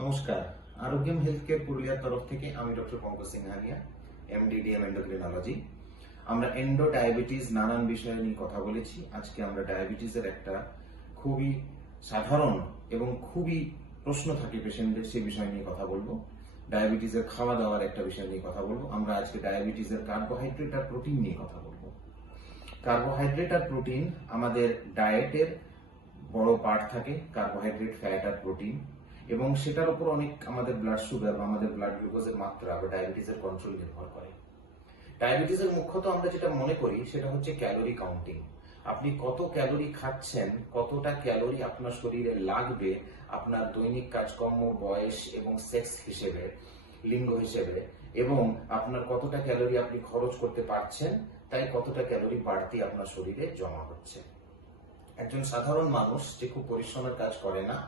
নমস্কার। Arogyam health care পুরুলিয়ার তরফ থেকে আমি doctor Pankaj Singhania, MDDM endocrinology. আমরা এন্ডো ডায়াবেটিস নানান বিষয় নিয়ে কথা বলেছি। আজকে আমরা ডায়াবেটিসের একটা খুবই সাধারণ এবং খুবই প্রশ্ন থাকে পেশেন্টদের, সেই বিষয় নিয়ে কথা বলবো। ডায়াবেটিসের খাওয়া দাওয়ার একটা বিষয় নিয়ে কথা বলবো। আমরা আজকে ডায়াবেটিসের কার্বোহাইড্রেট আর প্রোটিন নিয়ে কথা বলবো। কার্বোহাইড্রেট আর প্রোটিন আমাদের ডায়েটের বড় পার্ট থাকে, কার্বোহাইড্রেট, ফ্যাট আর প্রোটিন, এবং সেটার উপর অনেক আমাদের ব্লাড সুগার বা আমাদের ব্লাড গ্লুকোজের মাত্রা বা ডায়াবেটিসের কন্ট্রোল নির্ভর করে। ডায়াবেটিসের মুখ্যত আমরা যেটা মনে করি সেটা হচ্ছে ক্যালোরি কাউন্টিং। আপনি কত ক্যালোরি খাচ্ছেন, কতটা ক্যালোরি আপনার শরীরে লাগবে আপনার দৈনিক কাজকর্ম, বয়স এবং সেক্স হিসেবে, লিঙ্গ হিসেবে, এবং আপনার কতটা ক্যালোরি আপনি খরচ করতে পারছেন, তাই কতটা ক্যালোরি বাড়তি আপনার শরীরে জমা হচ্ছে। একজন সাধারণ মানুষ যে খুব পরিশ্রমের কাজ করে না,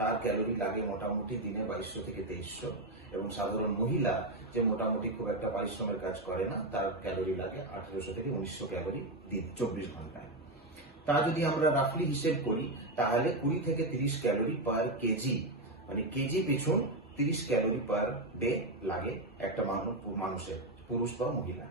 তার ক্যালোরি লাগে মোটামুটি দিনে 2200 থেকে 2300, এবং সাধারণ মহিলা যে মোটামুটি খুব একটা পরিশ্রমের কাজ করে না, তার ক্যালোরি লাগে 1800 থেকে 1900 ক্যালোরি দিন 24 ঘন্টায়। তা যদি আমরা রাফলি হিসেব করি তাহলে 20 থেকে 30 ক্যালোরি পার কেজি, মানে কেজি পিছন 30 ক্যালোরি পার ডে লাগে একটা মানুষের, পুরুষ বা মহিলা।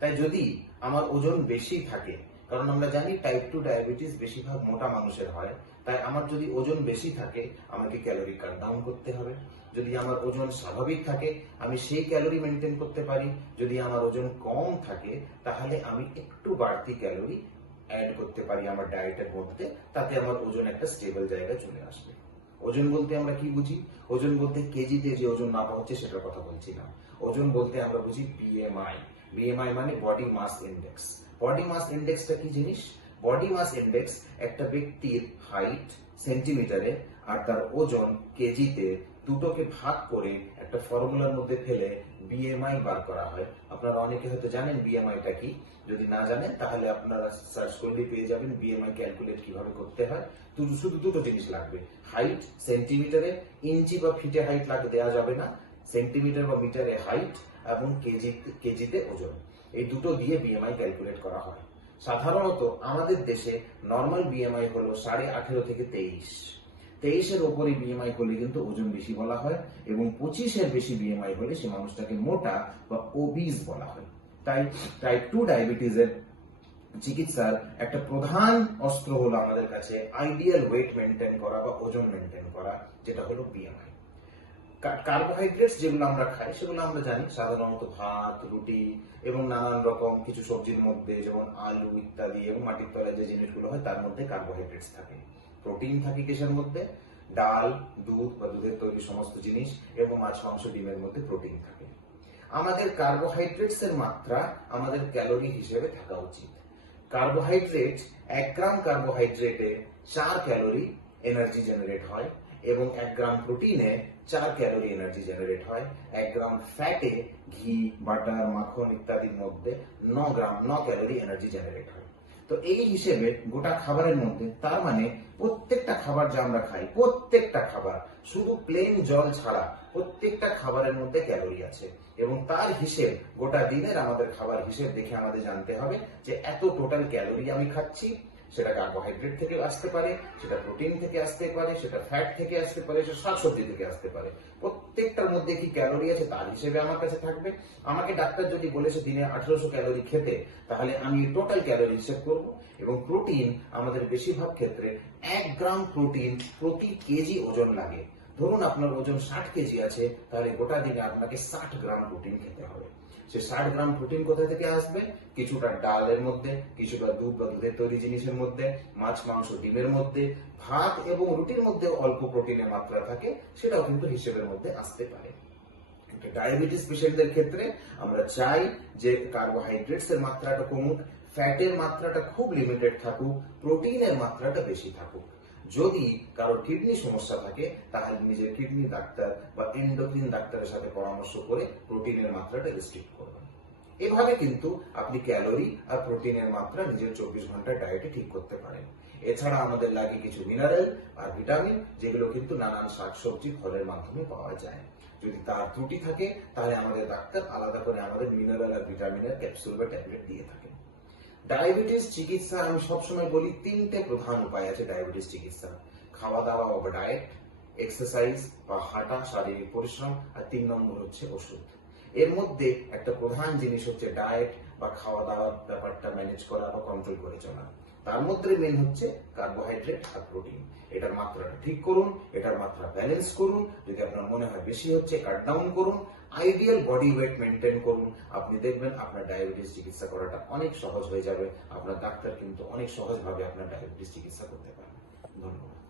তাই যদি আমার ওজন বেশি থাকে, কারণ আমরা জানি টাইপ 2 ডায়াবেটিস বেশিরভাগ মোটা মানুষের হয়, তাই আমার যদি ওজন বেশি থাকে আমাকে ক্যালোরি কাট ডাউন করতে হবে। যদি আমার ওজন স্বাভাবিক থাকে আমি সেই ক্যালোরি মেনটেন করতে পারি। যদি আমার ওজন কম থাকে তাহলে আমি একটু বাড়তি ক্যালোরি অ্যাড করতে পারি আমার ডায়েটের মধ্যে, তাতে আমার ওজন একটা স্টেবল জায়গায় চলে আসবে। ওজন বলতে আমরা কি বুঝি? ওজন বলতে কেজিতে যে ওজন মাপা হচ্ছে সেটার কথা বলছি না। ওজন বলতে আমরা বুঝি বিএমআই। বিএমআই মানে body mass index. Body mass ইন্ডেক্সটা কি জিনিস? বডি মাস ইন্ডেক্স একটা ব্যক্তির হাইট সেন্টিমিটারে আর তার ওজন কেজিতে, দুটোকে ভাগ করে একটা ফর্মুলার মধ্যে ফেলে বিএমআই বার করা হয়। আপনারা অনেকে হয়তো জানেন বিএমআইটা কি। যদি না জানেন তাহলে আপনারা সার্চ করলে পেয়ে যাবেন বিএমআই ক্যালকুলেট কিভাবে করতে হয়। শুধু দুটো জিনিস লাগবে, হাইট সেন্টিমিটারে, ইঞ্চি বা ফিটে হাইট দেওয়া যাবে না, সেন্টিমিটার বা মিটারে হাইট, এবং কেজিতে ওজন, এই দুটো দিয়ে বিএমআই ক্যালকুলেট করা হয়। সাধারণত আমাদের দেশে নর্মাল বিএমআই হলো 18.5 থেকে 23। 23-এর ওপরে বিএমআই হলে কিন্তু ওজন বেশি বলা হয়, এবং 25-এর বেশি বিএমআই হলে সে মানুষটাকে মোটা বা ওবিস বলা হয়। তাই টাইপ 2 ডায়াবেটিসের চিকিৎসার একটা প্রধান অস্ত্র হলো আমাদের কাছে আইডিয়াল ওয়েট মেনটেন করা বা ওজন মেনটেন করা, যেটা হলো বিএমআই। কার্বোহাইড্রেটস যেগুলো আমরা খাই সেগুলো আমরা জানি সাধারণত ভাত, রুটি এবং নানান রকম কিছু সবজির মধ্যে, যেমন আলু ইত্যাদি, এবং মাটির তলায় যে জিনিসগুলো হয় তার মধ্যে কার্বোহাইড্রেটস থাকে। প্রোটিন থাকে কিসের মধ্যে? ডাল, দুধ বা দুধের তৈরি সমস্ত জিনিস, এবং মাছ, মাংস, ডিমের মধ্যে প্রোটিন থাকে। আমাদের কার্বোহাইড্রেটস এর মাত্রা আমাদের ক্যালোরি হিসেবে থাকা উচিত। কার্বোহাইড্রেট, 1 গ্রাম কার্বোহাইড্রেটে 4 ক্যালোরি এনার্জি জেনারেট হয়, এবং 1 গ্রাম প্রোটিনে 4 ক্যালোরি এনার্জি জেনারেট হয়। 1 গ্রাম ফ্যাটে, ঘি, বাটার, মাখন ইত্যাদির মধ্যে 9 ক্যালোরি এনার্জি জেনারেট হয়। তো এই হিসেবে গোটা খাবারের মধ্যে, তার মানে প্রত্যেকটা খাবার যা আমরা খাই, প্রত্যেকটা খাবার, শুধু প্লেন জল ছাড়া প্রত্যেকটা খাবারের মধ্যে ক্যালোরি আছে, এবং তার হিসেব গোটা দিনের আমাদের খাবার হিসেব দেখে আমাদের জানতে হবে যে এত টোটাল ক্যালোরি আমি খাচ্ছি। সেটা কার্বোহাইড্রেট থেকে আসতে পারে, সেটা প্রোটিন থেকে আসতে পারে, সেটা ফ্যাট থেকে আসতে পারে, সেটা শাকসবজি থেকে আসতে পারে। প্রত্যেকটার মধ্যে কি ক্যালোরি আছে তার হিসেবে আমার কাছে থাকবে। আমাকে ডাক্তার যদি বলেছে দিনে 1800 ক্যালোরি খেতে, তাহলে আমি টোটাল ক্যালোরি হিসেব করব। এবং প্রোটিন আমাদের বেশিরভাগ ক্ষেত্রে 1 গ্রাম প্রোটিন প্রতি কেজি ওজন লাগে। ধরুন আপনার ওজন 60 কেজি আছে, তাহলে গোটা দিনে আপনাকে 60 গ্রাম প্রোটিন খেতে হবে। সে 60 গ্রাম প্রোটিন কোথা থেকে আসবে? কিছুটা ডালের মধ্যে, কিছুটা দুধ বা দুধের তৈরি জিনিসের মধ্যে, মাছ, মাংস, ডিমের মধ্যে, ভাত এবং রুটির মধ্যে অল্প প্রোটিনের মাত্রা থাকে, সেটাও কিন্তু হিসেবের মধ্যে আসতে পারে। ডায়াবেটিস পেশেন্টদের ক্ষেত্রে আমরা চাই যে কার্বোহাইড্রেটস এর মাত্রাটা কমুক, ফ্যাটের মাত্রাটা খুব লিমিটেড থাকুক, প্রোটিনের মাত্রাটা বেশি থাকুক। যদি কারো কিডনি সমস্যা থাকে তাহলে নিজের কিডনি ডাক্তার বা এন্ডোক্রিন ডাক্তারের সাথে পরামর্শ করে প্রোটিনের মাত্রাটা রেস্ট্রিক্ট করবেন। এভাবে কিন্তু আপনি ক্যালোরি আর প্রোটিনের মাত্রা নিজের 24 ঘন্টার ডায়েটে ঠিক করতে পারেন। এছাড়া আমাদের লাগে কিছু মিনারেল আর ভিটামিন, যেগুলো কিন্তু নানান শাকসবজি, ফলের মাধ্যমে পাওয়া যায়। যদি তার ত্রুটি থাকে তাহলে আমাদের ডাক্তার আলাদা করে আমাদের মিনারেল আর ভিটামিনের ক্যাপসুল বা ট্যাবলেট দিয়ে থাকেন। ডায়াবেটিস চিকিৎসা আমি সবসময় বলি 3টে প্রধান উপায় আছে ডায়াবেটিস চিকিৎসা: খাওয়া দাওয়া বা ডায়েট, এক্সারসাইজ বা হাঁটা, শারীরিক পরিশ্রম, আর 3 নম্বর হচ্ছে ওষুধ। এর মধ্যে একটা প্রধান জিনিস হচ্ছে ডায়েট বা খাওয়া দাওয়ার ব্যাপারটা ম্যানেজ করা বা কন্ট্রোল করে চলা। তার মধ্যে মেন হচ্ছে কার্বোহাইড্রেট আর প্রোটিন। এটার মাত্রাটা ঠিক করুন, এটার মাত্রা ব্যালেন্স করুন। যদি আপনার মনে হয় বেশি হচ্ছে, কাট ডাউন করুন। আইডিয়াল বডি ওয়েট মেনটেন করুন। আপনি দেখবেন আপনার ডায়াবেটিস চিকিৎসা করাটা অনেক সহজ হয়ে যাবে। আপনার ডাক্তার কিন্তু অনেক সহজভাবে আপনার ডায়াবেটিস চিকিৎসা করতে পারবে। ধন্যবাদ।